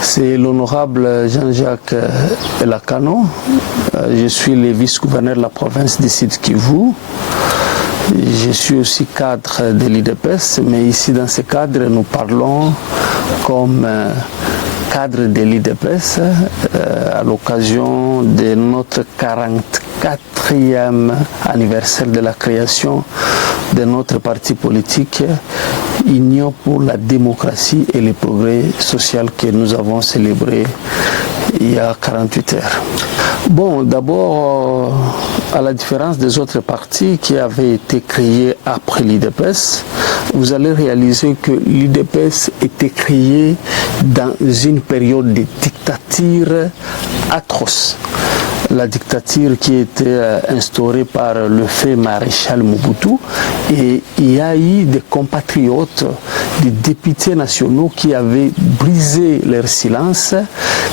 C'est l'honorable Jean-Jacques Elakano. Je suis le vice-gouverneur de la province du Sud Kivu. Je suis aussi cadre de l'IDPS, mais ici dans ce cadre, nous parlons comme cadre de l'IDPS à l'occasion de notre 44e anniversaire de la création de notre parti politique Union pour la démocratie et le progrès social que nous avons célébré il y a 48 heures. Bon, d'abord, à la différence des autres partis qui avaient été créés après l'IDPS, vous allez réaliser que l'IDPS était créé dans une période de dictature atroce. La dictature qui était instaurée par le fait maréchal Mobutu, et il y a eu des compatriotes, des députés nationaux qui avaient brisé leur silence,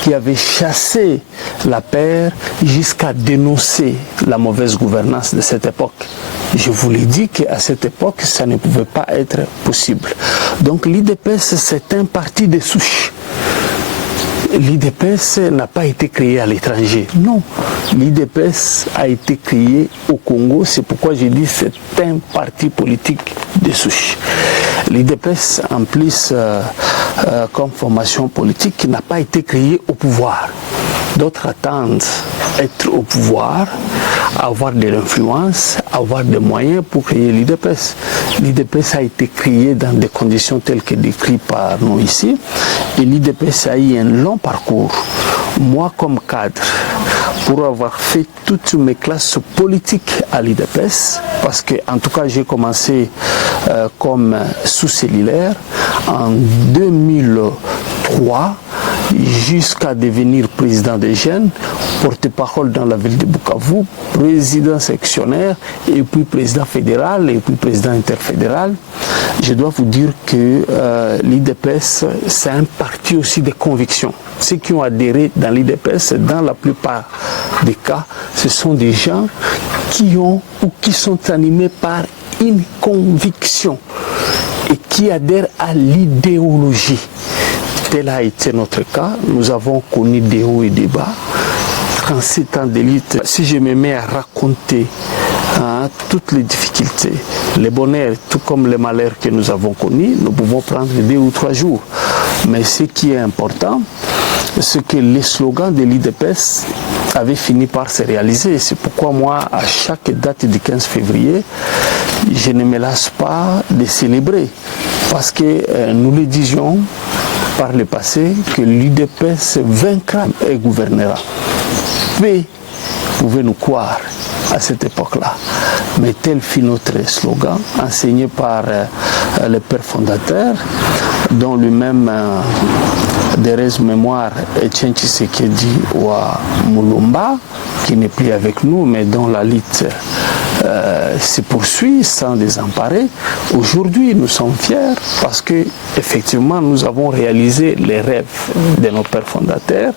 qui avaient chassé la paix jusqu'à dénoncer la mauvaise gouvernance de cette époque. Je vous l'ai dit qu'à cette époque, ça ne pouvait pas être possible. Donc l'IDPS, c'est un parti de souche. L'IDPS n'a pas été créé à l'étranger. Non, l'IDPS a été créé au Congo. C'est pourquoi je dis que c'est un parti politique de souche. L'IDPS, en plus, comme formation politique, n'a pas été créé au pouvoir. D'autres attendent être au pouvoir, avoir de l'influence, avoir des moyens pour créer l'IDPS. L'IDPS a été créé dans des conditions telles que décrites par nous ici. Et l'IDPS a eu un long parcours. Moi, comme cadre, pour avoir fait toutes mes classes politiques à l'IDPS, parce que, en tout cas, j'ai commencé comme sous-cellulaire en 2003 jusqu'à devenir président des jeunes, porte-parole dans la ville de Bukavu, président sectionnaire, et puis président fédéral, et puis président interfédéral. Je dois vous dire que l'IDPS, c'est un parti aussi de conviction. Ceux qui ont adhéré dans l'IDPS, dans la plupart des cas, ce sont des gens qui ont ou qui sont animés par une conviction et qui adhèrent à l'idéologie. Tel a été notre cas. Nous avons connu des hauts et des bas, 37 ans d'élite. Si je me mets à raconter toutes les difficultés, les bonheurs, tout comme les malheurs que nous avons connus, nous pouvons prendre 2 ou 3 jours. Mais ce qui est important, c'est que les slogans de l'IDPS avaient fini par se réaliser. C'est pourquoi moi, à chaque date du 15 février, je ne me lasse pas de célébrer. Parce que nous le disions par le passé, que l'IDPS vaincra et gouvernera. Peu pouvaient nous croire à cette époque-là. Mais tel fut notre slogan, enseigné par le père fondateur, dont lui-même, Thérèse Mémoire, Etienne Tshisekedi Wa Mulumba, qui n'est plus avec nous, mais dont la lutte se poursuit sans désemparer. Aujourd'hui, nous sommes fiers parce que effectivement, nous avons réalisé les rêves de nos pères fondateurs.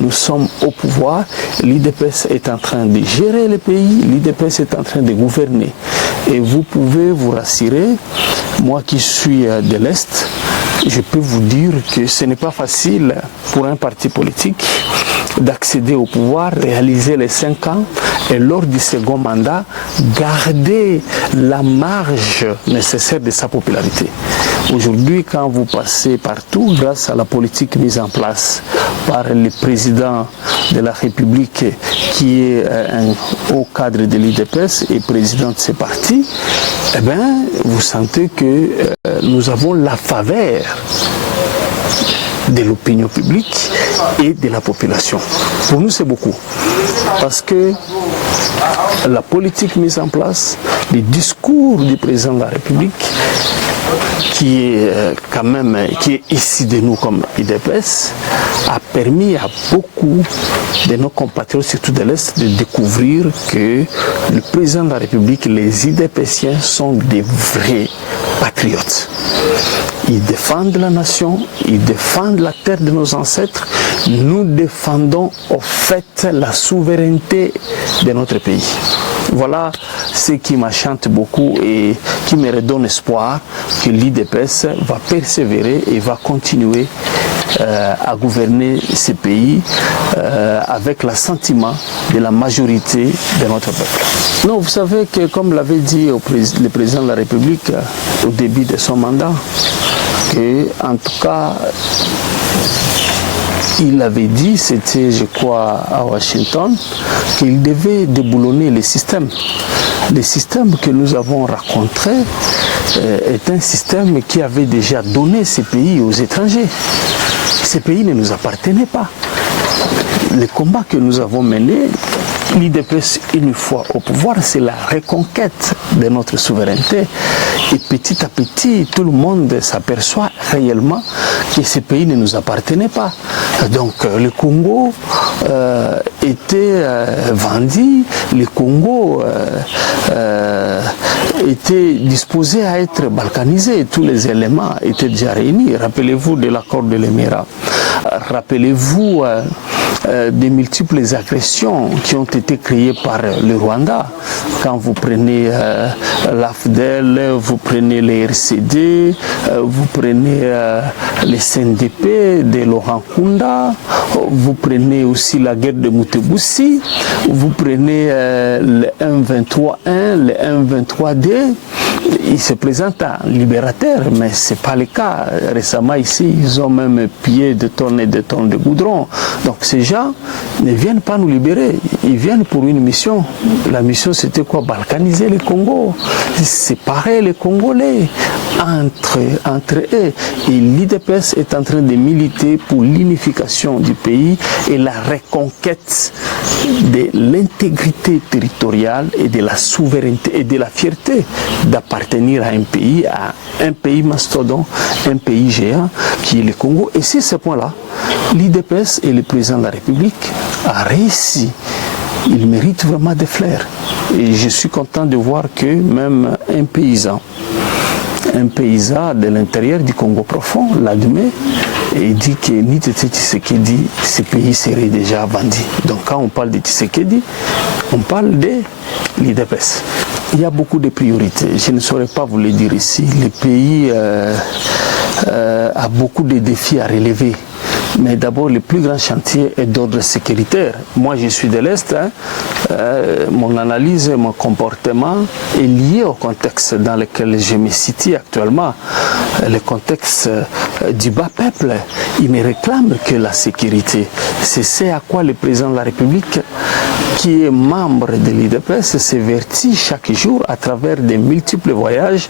Nous sommes au pouvoir. L'IDPS est en train de gérer le pays. L'IDPS est en train de gouverner. Et vous pouvez vous rassurer, moi qui suis de l'Est, je peux vous dire que ce n'est pas facile pour un parti politique d'accéder au pouvoir, réaliser les 5 ans et lors du second mandat, garder la marge nécessaire de sa popularité. Aujourd'hui, quand vous passez partout, grâce à la politique mise en place par le président de la République, qui est un haut cadre de l'IDPS et président de ce parti, eh bien, vous sentez que nous avons la faveur de l'opinion publique et de la population. Pour nous, c'est beaucoup. Parce que la politique mise en place, les discours du président de la République, qui est quand même, qui est ici de nous comme IDPS, a permis à beaucoup de nos compatriotes, surtout de l'Est, de découvrir que le président de la République, les IDPSiens sont des vrais patriotes. Ils défendent la nation, ils défendent la terre de nos ancêtres. Nous défendons au fait la souveraineté de notre pays. Voilà ce qui m'enchante beaucoup et qui me redonne espoir que l'IDPS va persévérer et va continuer à gouverner ce pays avec l'assentiment de la majorité de notre peuple. Non, vous savez que, comme l'avait dit le président de la République au début de son mandat, que, en tout cas, il avait dit, c'était je crois à Washington, qu'il devait déboulonner les systèmes. Le système que nous avons rencontré est un système qui avait déjà donné ces pays aux étrangers. Ces pays ne nous appartenaient pas. Les combats que nous avons menés, l'IDPS, une fois au pouvoir, c'est la reconquête de notre souveraineté. Et petit à petit, tout le monde s'aperçoit réellement que ces pays ne nous appartenaient pas. Donc le Congo était vendu, le Congo était disposé à être balkanisé. Tous les éléments étaient déjà réunis. Rappelez-vous de l'accord de l'Émirat. Rappelez-vous des multiples agressions qui ont été créées par le Rwanda. Quand vous prenez l'AFDEL, vous prenez les RCD, vous prenez les CNDP de Laurent Kunda, vous prenez aussi la guerre de Mutebussi, vous prenez le M23-1, le M23D. Ils se présentent en libérateurs, mais ce n'est pas le cas. Récemment ici, ils ont même pillé des tonnes et des tonnes de goudron. Donc ces gens ne viennent pas nous libérer, ils viennent pour une mission. La mission c'était quoi? Balkaniser le Congo, séparer les Congolais entre eux. Et l'IDPS est en train de militer pour l'unification du pays et la reconquête de l'intégrité territoriale et de la souveraineté et de la fierté d'appartenir à un pays mastodon, un pays géant qui est le Congo. Et c'est ce point-là, l'IDPS et le président de la République a réussi. Il mérite vraiment des fleurs. Et je suis content de voir que même un paysan de l'intérieur du Congo profond l'admet et dit que Nitete Tshisekedi, ce pays serait déjà vendu. Donc quand on parle de Tshisekedi, on parle de l'IDPS. Il y a beaucoup de priorités, je ne saurais pas vous le dire ici. Le pays a beaucoup de défis à relever. Mais d'abord, le plus grand chantier est d'ordre sécuritaire. Moi, je suis de l'Est. Mon analyse et mon comportement est lié au contexte dans lequel je me situe actuellement. Le contexte du bas peuple, il ne réclame que la sécurité. C'est ce à quoi le président de la République, qui est membre de l'IDPS, s'évertit chaque jour à travers de multiples voyages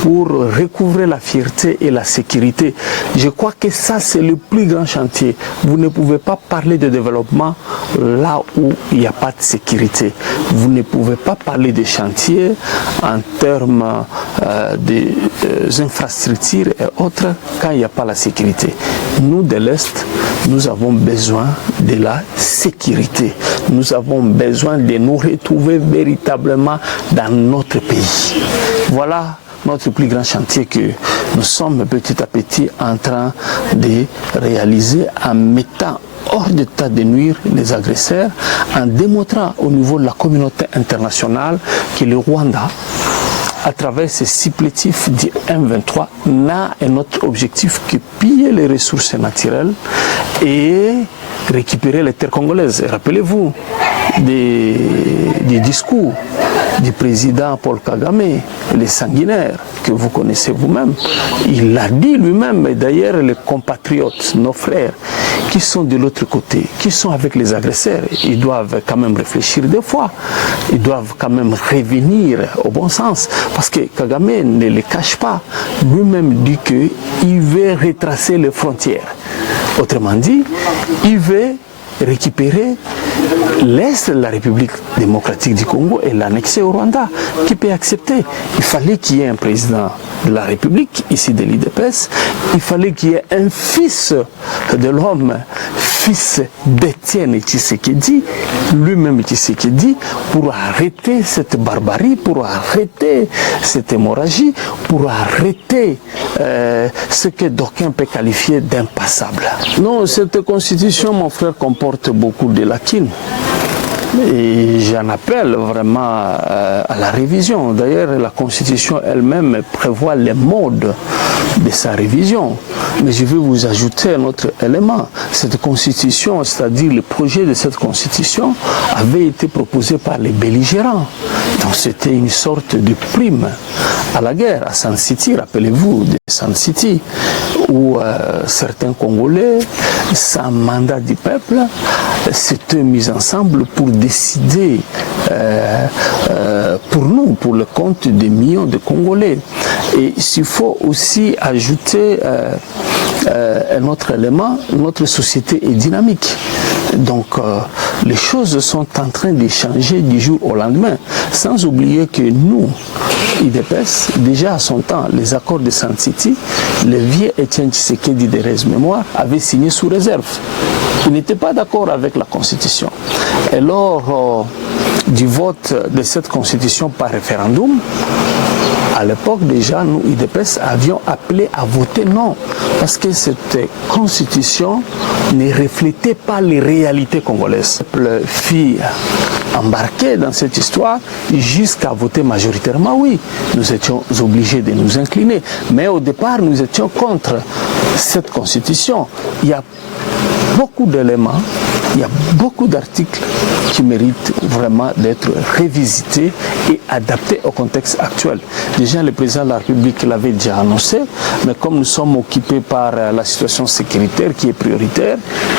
pour recouvrer la fierté et la sécurité. Je crois que ça, c'est le plus grand chantier. Vous ne pouvez pas parler de développement là où il n'y a pas de sécurité. Vous ne pouvez pas parler de chantier en termes des infrastructures et autres quand il n'y a pas la sécurité. Nous, de l'Est, nous avons besoin de la sécurité. Nous avons besoin de nous retrouver véritablement dans notre pays. Voilà notre plus grand chantier que nous sommes petit à petit en train de réaliser en mettant hors d'état de nuire les agresseurs, en démontrant au niveau de la communauté internationale que le Rwanda, à travers ses supplétifs du M23, n'a un autre objectif que piller les ressources naturelles et récupérer les terres congolaises. Rappelez-vous des discours du président Paul Kagame, les sanguinaires, que vous connaissez vous-même. Il l'a dit lui-même, et d'ailleurs les compatriotes, nos frères, qui sont de l'autre côté, qui sont avec les agresseurs, ils doivent quand même réfléchir deux fois. Ils doivent quand même revenir au bon sens. Parce que Kagame ne le cache pas. Lui-même dit qu'il veut retracer les frontières. Autrement dit, il veut récupérer l'Est de la République démocratique du Congo et l'annexer au Rwanda. Qui peut accepter? Il fallait qu'il y ait un président de la République, ici de l'IDPS, il fallait qu'il y ait un fils de l'homme, fils d'Étienne Tshisekedi, lui-même Tshisekedi, pour arrêter cette barbarie, pour arrêter cette hémorragie, pour arrêter ce que d'aucuns peuvent qualifier d'impassable. Non, cette constitution, mon frère, comporte beaucoup de lacunes. Et j'en appelle vraiment à la révision. D'ailleurs, la Constitution elle-même prévoit les modes de sa révision. Mais je vais vous ajouter un autre élément. Cette Constitution, c'est-à-dire le projet de cette Constitution, avait été proposé par les belligérants. Donc c'était une sorte de prime à la guerre, à Sun City, rappelez-vous de Sun City, où certains Congolais, sans mandat du peuple, s'étaient mis ensemble pour décider pour nous, pour le compte des millions de Congolais. Et s'il faut aussi ajouter un autre élément, notre société est dynamique. Donc les choses sont en train de changer du jour au lendemain, sans oublier que nous, IDPS, déjà à son temps, les accords de Sun City, le vieux Étienne Tshisekedi de Rez Mémoire avait signé sous réserve. Il n'était pas d'accord avec la Constitution. Et lors du vote de cette Constitution par référendum, à l'époque déjà, nous, IDPS, avions appelé à voter non, parce que cette constitution ne reflétait pas les réalités congolaises. Le peuple fut embarqué dans cette histoire jusqu'à voter majoritairement oui. Nous étions obligés de nous incliner. Mais au départ, nous étions contre cette constitution. Il y a beaucoup d'éléments, il y a beaucoup d'articles qui méritent vraiment d'être révisités et adaptés au contexte actuel. Déjà, le président de la République l'avait déjà annoncé, mais comme nous sommes occupés par la situation sécuritaire qui est prioritaire,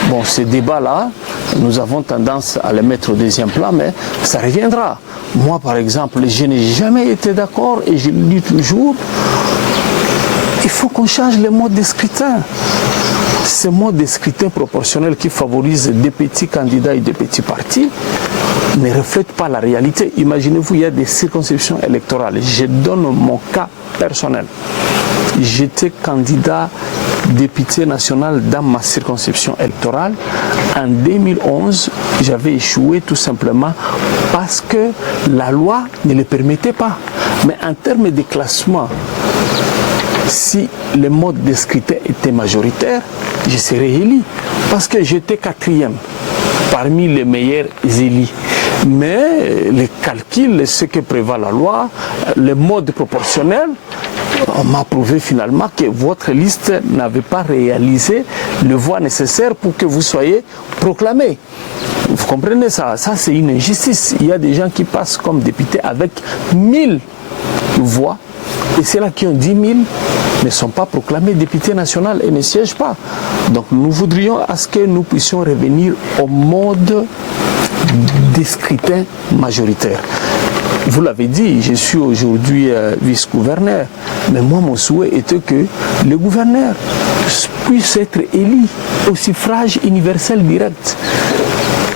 bon, ces débats-là, nous avons tendance à les mettre au deuxième plan, mais ça reviendra. Moi, par exemple, je n'ai jamais été d'accord et je le dis toujours, il faut qu'on change le mode de scrutin. Ce mode de scrutin proportionnel qui favorise des petits candidats et des petits partis ne reflète pas la réalité. Imaginez-vous, il y a des circonscriptions électorales. Je donne mon cas personnel. J'étais candidat député national dans ma circonscription électorale. En 2011, j'avais échoué tout simplement parce que la loi ne le permettait pas. Mais en termes de classement, si le mode de scrutin était majoritaire, je serais élu parce que j'étais quatrième parmi les meilleurs élus. Mais les calculs, ce que prévoit la loi, le mode proportionnel, on m'a prouvé finalement que votre liste n'avait pas réalisé le voix nécessaire pour que vous soyez proclamé. Vous comprenez ça? Ça, c'est une injustice. Il y a des gens qui passent comme députés avec 1000 voix et ceux-là qui ont 10 000 ne sont pas proclamés députés nationaux et ne siègent pas. Donc nous voudrions à ce que nous puissions revenir au mode des scrutins majoritaires. Vous l'avez dit, je suis aujourd'hui vice-gouverneur, mais moi mon souhait était que le gouverneur puisse être élu au suffrage universel direct.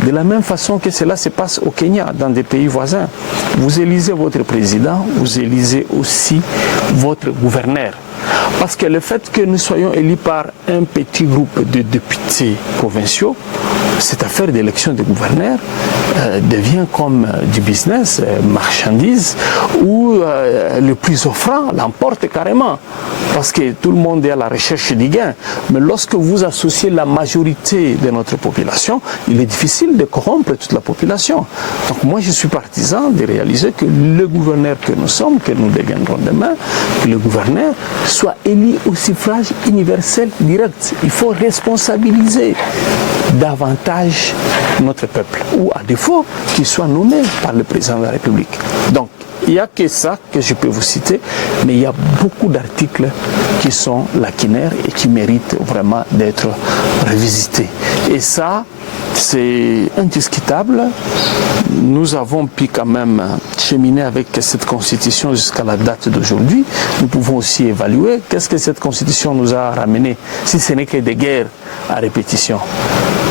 De la même façon que cela se passe au Kenya, dans des pays voisins. Vous élisez votre président, vous élisez aussi votre gouverneur. Parce que le fait que nous soyons élus par un petit groupe de députés provinciaux, cette affaire d'élection de gouverneurs devient comme du business, marchandise, où le plus offrant l'emporte carrément. Parce que tout le monde est à la recherche du gain. Mais lorsque vous associez la majorité de notre population, il est difficile de corrompre toute la population. Donc moi je suis partisan de réaliser que le gouverneur que nous sommes, que nous deviendrons demain, que le gouverneur soit élu au suffrage universel direct. Il faut responsabiliser davantage notre peuple, ou à défaut qu'il soit nommé par le président de la République. Donc il n'y a que ça que je peux vous citer, mais il y a beaucoup d'articles qui sont lacunaires et qui méritent vraiment d'être revisités. Et ça, c'est indiscutable. Nous avons pu quand même cheminer avec cette constitution jusqu'à la date d'aujourd'hui. Nous pouvons aussi évaluer qu'est-ce que cette constitution nous a ramené, si ce n'est que des guerres à répétition.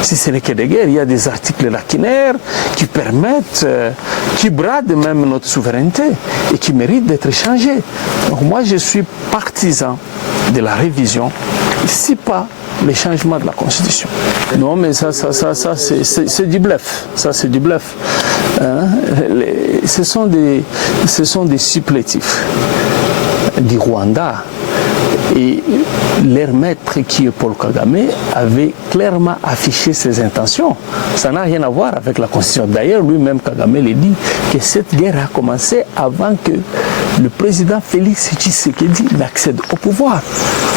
Si ce n'est que des guerres, il y a des articles lacunaires qui permettent, qui bradent même notre souveraineté et qui méritent d'être changés. Donc moi je suis partisan de la révision, si pas le changement de la Constitution. Non, mais ça c'est du bluff. Ça, c'est du bluff. Hein? Ce sont des supplétifs du Rwanda. Et leur maître, qui est Paul Kagame, avait clairement affiché ses intentions. Ça n'a rien à voir avec la Constitution. D'ailleurs, lui-même, Kagame, l'a dit que cette guerre a commencé avant que le président Félix Tshisekedi n'accède au pouvoir.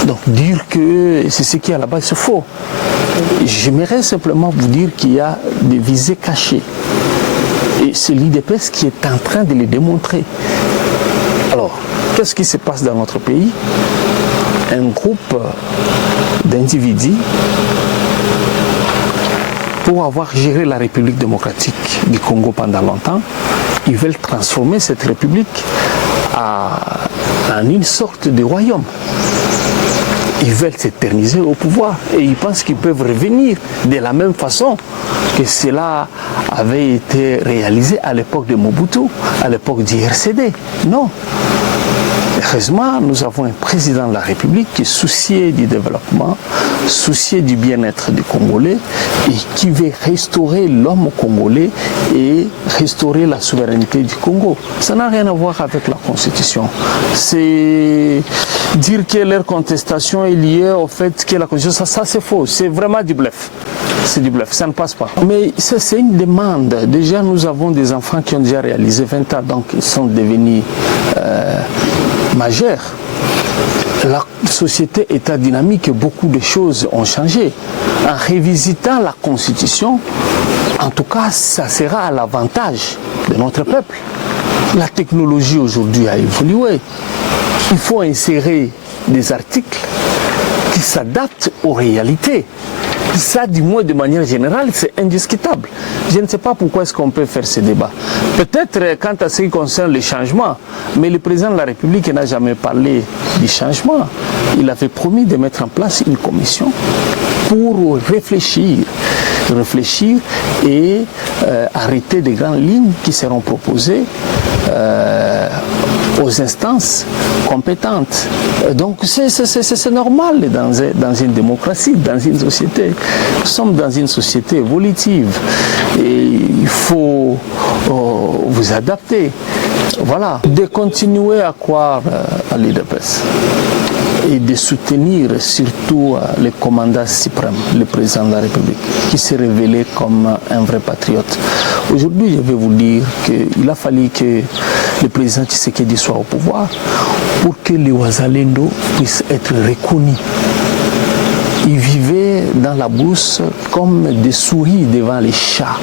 Donc dire que c'est ce qui est à la base, c'est faux. J'aimerais simplement vous dire qu'il y a des visées cachées. Et c'est l'IDPS qui est en train de les démontrer. Alors, qu'est-ce qui se passe dans notre pays? Un groupe d'individus, pour avoir géré la République démocratique du Congo pendant longtemps, ils veulent transformer cette République en une sorte de royaume. Ils veulent s'éterniser au pouvoir et ils pensent qu'ils peuvent revenir de la même façon que cela avait été réalisé à l'époque de Mobutu, à l'époque du RCD. Non. Heureusement, nous avons un président de la République qui est soucié du développement, soucié du bien-être des Congolais et qui veut restaurer l'homme congolais et restaurer la souveraineté du Congo. Ça n'a rien à voir avec la Constitution. C'est dire que leur contestation est liée au fait que la Constitution, ça c'est faux. C'est vraiment du bluff. C'est du bluff, ça ne passe pas. Mais ça, c'est une demande. Déjà, nous avons des enfants qui ont déjà réalisé 20 ans, donc ils sont devenus majeurs. La société est dynamique et beaucoup de choses ont changé. En révisitant la Constitution, en tout cas, ça sera à l'avantage de notre peuple. La technologie aujourd'hui a évolué. Il faut insérer des articles qui s'adaptent aux réalités. Ça, du moins de manière générale, c'est indiscutable. Je ne sais pas pourquoi est-ce qu'on peut faire ce débat. Peut-être quant à ce qui concerne les changements, mais le président de la République n'a jamais parlé du changement. Il avait promis de mettre en place une commission pour réfléchir et arrêter des grandes lignes qui seront proposées aux instances compétentes. Donc c'est normal dans une démocratie, dans une société. Nous sommes dans une société évolutive et il faut vous adapter. Voilà, de continuer à croire à l'IDPS et de soutenir surtout le commandant suprême, le président de la République, qui s'est révélé comme un vrai patriote. Aujourd'hui, je vais vous dire qu'il a fallu que le président Tshisekedi soit au pouvoir pour que les Wazalendo puissent être reconnus. Ils vivaient dans la brousse comme des souris devant les chats.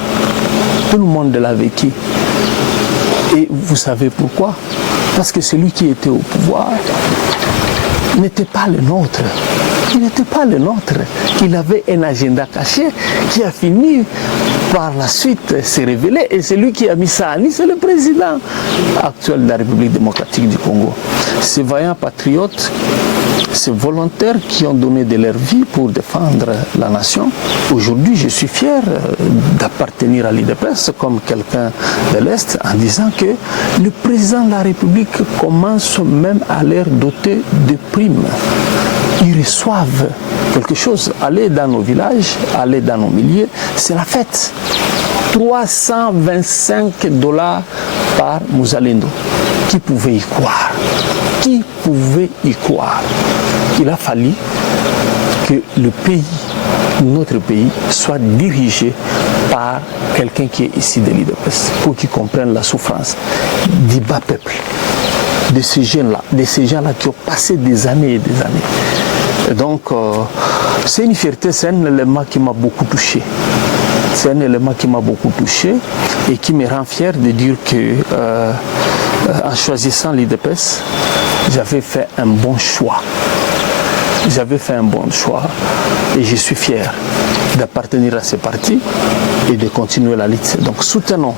Tout le monde l'a vécu. Et vous savez pourquoi? Parce que celui qui était au pouvoir n'était pas le nôtre. Il n'était pas le nôtre. Il avait un agenda caché qui a fini par la suite se révéler. Et celui qui a mis ça à Nice, c'est le président actuel de la République démocratique du Congo. Ces vaillants patriotes, ces volontaires qui ont donné de leur vie pour défendre la nation. Aujourd'hui, je suis fier d'appartenir à l'IDPS comme quelqu'un de l'Est en disant que le président de la République commence même à leur doter de primes. Ils reçoivent quelque chose. Aller dans nos villages, aller dans nos milieux, c'est la fête. 325 $ par Muzalendo. Qui pouvait y croire? Qui pouvait y croire? Il a fallu que le pays, notre pays, soit dirigé par quelqu'un qui est ici de l'IDPS pour qu'ils comprennent la souffrance du bas peuple, de ces gens-là qui ont passé des années et des années. Et donc, c'est une fierté, c'est un élément qui m'a beaucoup touché. C'est un élément qui m'a beaucoup touché et qui me rend fier de dire que en choisissant l'IDPS, j'avais fait un bon choix. J'avais fait un bon choix et je suis fier d'appartenir à ce parti et de continuer la lutte. Donc soutenons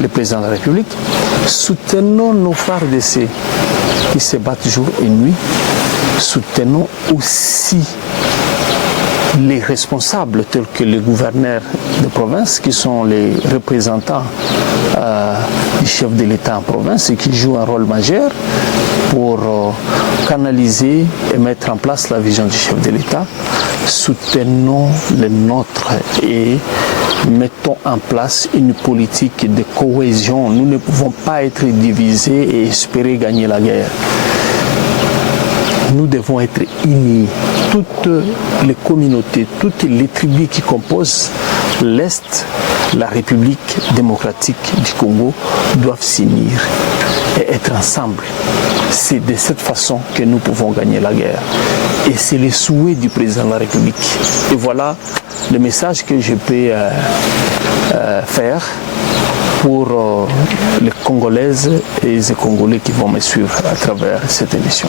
le président de la République, soutenons nos frères d'essai qui se battent jour et nuit, soutenons aussi les responsables tels que les gouverneurs de province qui sont les représentants du chef de l'État en province et qui jouent un rôle majeur. pour canaliser et mettre en place la vision du chef de l'État. Soutenons les nôtres et mettons en place une politique de cohésion. Nous ne pouvons pas être divisés et espérer gagner la guerre. Nous devons être unis. Toutes les communautés, toutes les tribus qui composent l'Est, la République démocratique du Congo, doivent s'unir et être ensemble. C'est de cette façon que nous pouvons gagner la guerre. Et c'est le souhait du président de la République. Et voilà le message que je peux faire pour les Congolaises et les Congolais qui vont me suivre à travers cette émission.